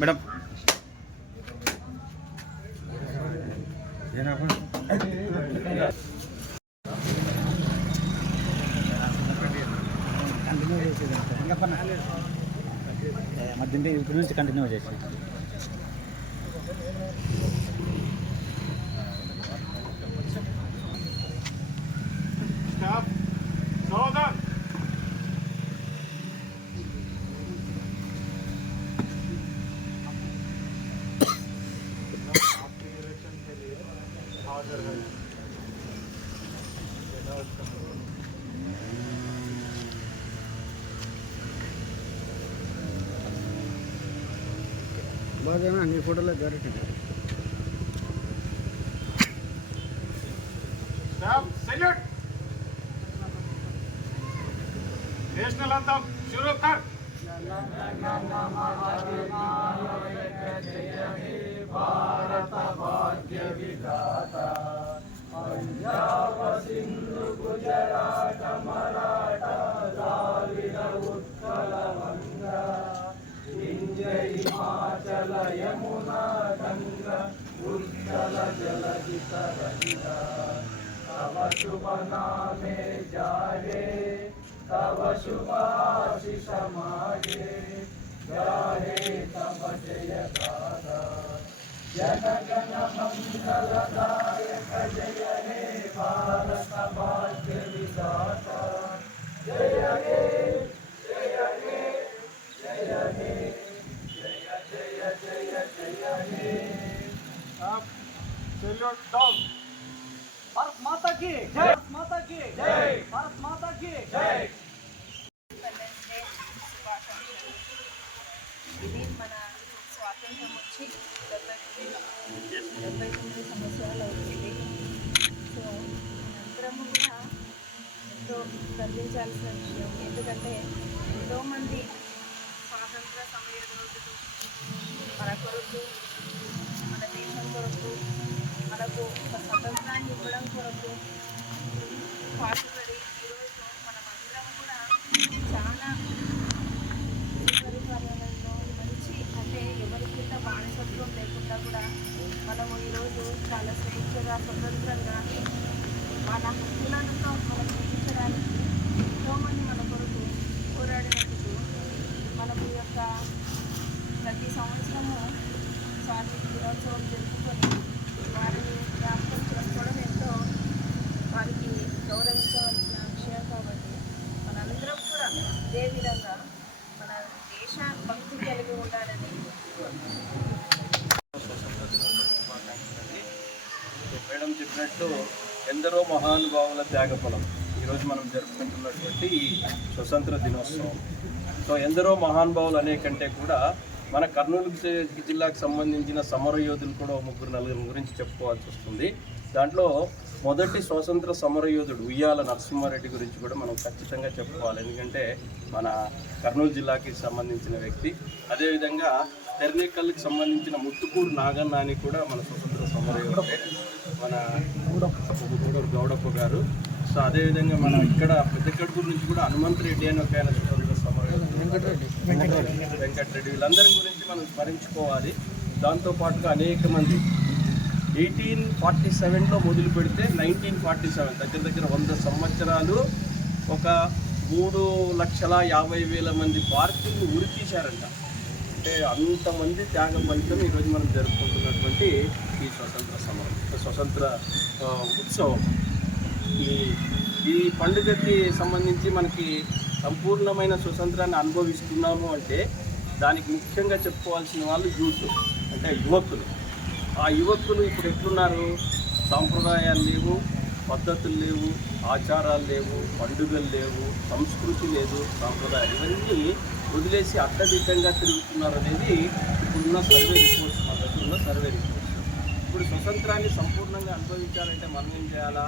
Madam మధ్య ఇక్కడ నుంచి కంటిన్యూ చేసి బాగా అన్ని ఫోటోలో డైరెక్ట్ నేషనల్ అంతం शुरू कर भारत भाग्य विधाता पंजाब सिंधु गुजरात मराठा द्राविड उत्कल गंगा विंध्य हिमाचल यमुना गंगा उज्जल जलधि तरंगा तव शुभ नामे जागे तव शुभ आशीष मागे गाहे तव जय गाथा जन गण मंगलदायक जय हे भारत भाग्य विधाता जय हे जय हे जय हे जय जय जय जय हे अब सैल्यूट डाउन भारत माता की जय भारत माता की जय भारत माता की जय ఇది మన స్వాతంత్రం వచ్చి 79 సంవత్సరాలు అవుతుంది. సో మనందరము కూడా ఎంతో గర్వించాల్సిన విషయం. ఎందుకంటే ఎంతోమంది స్వాతంత్ర సమరయోధులు మన కొరకు, మన దేశం కొరకు, మనకు ఒక స్వతంత్రాన్ని ఇవ్వడం కొరకు పాటుపడి ఈరోజు మనమందరం కూడా చాలా పరిపాలనలో మంచి, అంటే ఎవరి కింద బానిసత్వం లేకుండా కూడా మనము ఈరోజు చాలా స్వేచ్ఛగా స్వతంత్రంగా మన హక్కులతో మనం జీవించడానికి ఎంతోమంది మన కొరకు పోరాడినందుకు మనము ఈ యొక్క ప్రతి సంవత్సరము స్వాతంత్ర దినోత్సవం జరుపుకొని వారిని జ్ఞాపకం చేసుకోవడం ఎంతో వారికి గౌరవించవలసిన విషయం. కాబట్టి మనందరం కూడా ఇదే విధంగా మన దేశ భక్తి కలిగి ఉండాలని మేడం చెప్పినట్టు ఎందరో మహానుభావుల త్యాగఫలం ఈరోజు మనం జరుపుకుంటున్నటువంటి ఈ స్వతంత్ర దినోత్సవం. సో ఎందరో మహానుభావులు అనే కంటే కూడా మన కర్నూలు జిల్లాకు సంబంధించిన సమరయోధులు కూడా 3-4 గురించి చెప్పుకోవాల్సి వస్తుంది. దాంట్లో మొదటి స్వాతంత్ర సమరయోధుడు ఉయ్యాల నరసింహారెడ్డి గురించి కూడా మనం ఖచ్చితంగా చెప్పుకోవాలి. ఎందుకంటే మన కర్నూలు జిల్లాకి సంబంధించిన వ్యక్తి. అదేవిధంగా తెర్నేకల్కి సంబంధించిన ముత్తుకూరు నాగన్న అని కూడా మన స్వతంత్ర సమరయోధుడే, మన గూడూరు గౌడప్ప గారు. సో అదేవిధంగా మన ఇక్కడ పెద్దకడుగురు నుంచి కూడా హనుమంత్ రెడ్డి అని ఒక ఆయన స్వతంత్ర సమరయోధుడు, వెంకటరెడ్డి, వీళ్ళందరి గురించి మనం స్మరించుకోవాలి. దాంతోపాటుగా అనేక మంది 1847లో మొదలు పెడితే 1947 దగ్గర 100 సంవత్సరాలు ఒక 3,50,000 మంది భారతీయులు ఉరి తీశారంట. అంటే అంతమంది త్యాగ ఫలితం ఈరోజు మనం జరుపుకుంటున్నటువంటి ఈ స్వతంత్ర ఉత్సవం. ఈ పండుగకి సంబంధించి మనకి సంపూర్ణమైన స్వతంత్రాన్ని అనుభవిస్తున్నాము అంటే దానికి ముఖ్యంగా చెప్పుకోవాల్సిన వాళ్ళు యూత్, అంటే యువకులు. ఆ యువకులు ఇప్పుడు ఎట్లున్నారు? సాంప్రదాయాలు లేవు, పద్ధతులు లేవు, ఆచారాలు లేవు, పండుగలు లేవు, సంస్కృతి లేదు, సాంప్రదాయాలు ఇవన్నీ వదిలేసి అడ్డదిడ్డంగా తిరుగుతున్నారు అనేది ఇప్పుడున్న సర్వే రిపోర్ట్స్, మా దగ్గర ఉన్న సర్వే రిపోర్ట్స్. ఇప్పుడు స్వతంత్రాన్ని సంపూర్ణంగా అనుభవించాలంటే మనం ఏం చేయాలా?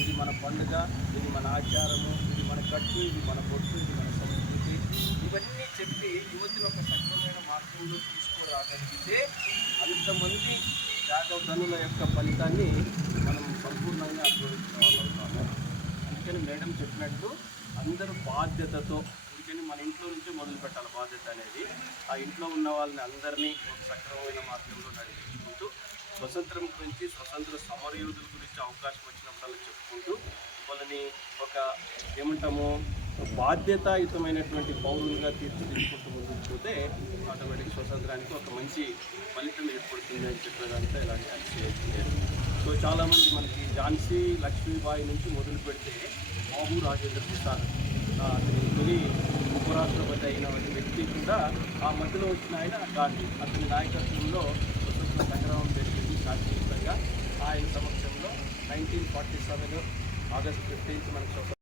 ఇది మన పండుగ, ఇది మన ఆచారము, ఇది మన కట్టు, ఇది మన బొట్టు, ఇది మన సంస్కృతి, ఇవన్నీ చెప్పి యువతిని ఒక సక్రమైన మార్గంలో తీసుకురాగలిగితే అంతమంది త్యాగధనుల యొక్క ఫలితాన్ని మనం సంపూర్ణంగా అనుభవించగలుగుతాము. అందుకని ఇందాక చెప్పినట్టు అందరూ బాధ్యతతో, అందుకని మన ఇంట్లో నుంచే మొదలు పెట్టాలి బాధ్యత అనేది. ఆ ఇంట్లో ఉన్న వాళ్ళని అందరినీ ఒక సక్రమమైన మార్గంలో నడిపించుకుంటూ స్వతంత్రం గురించి, స్వతంత్ర సమరయోధుల గురించి అవకాశం వచ్చినప్పుడల్లా చెప్పుకుంటూ వాళ్ళని ఒక ఏమంటాము బాధ్యతాయుతమైనటువంటి పౌరులుగా తీర్చిదిద్దుకుంటూ ముందుకు పోతే ఆటోమేటిక్ స్వతంత్రానికి ఒక మంచి ఫలితం ఏర్పడుతుంది అని చెప్పేదంతా ఇలాంటి అతిశయోక్తి. సో చాలామంది మనకి ఝాన్సీ లక్ష్మీబాయి నుంచి మొదలు పెడితే బాబు రాజేంద్ర ప్రసాద్ అతని తొలి ఉపరాష్ట్రపతి అయిన వ్యక్తి కూడా ఆ మధ్యలో వచ్చిన ఆయన గాంధీ, అతని నాయకత్వంలో స్వతంత్ర సంగ్రామం జరిగింది శాంతియుతంగా. ఆయన సమక్షంలో 1947 ఆగస్టు 15 మనకు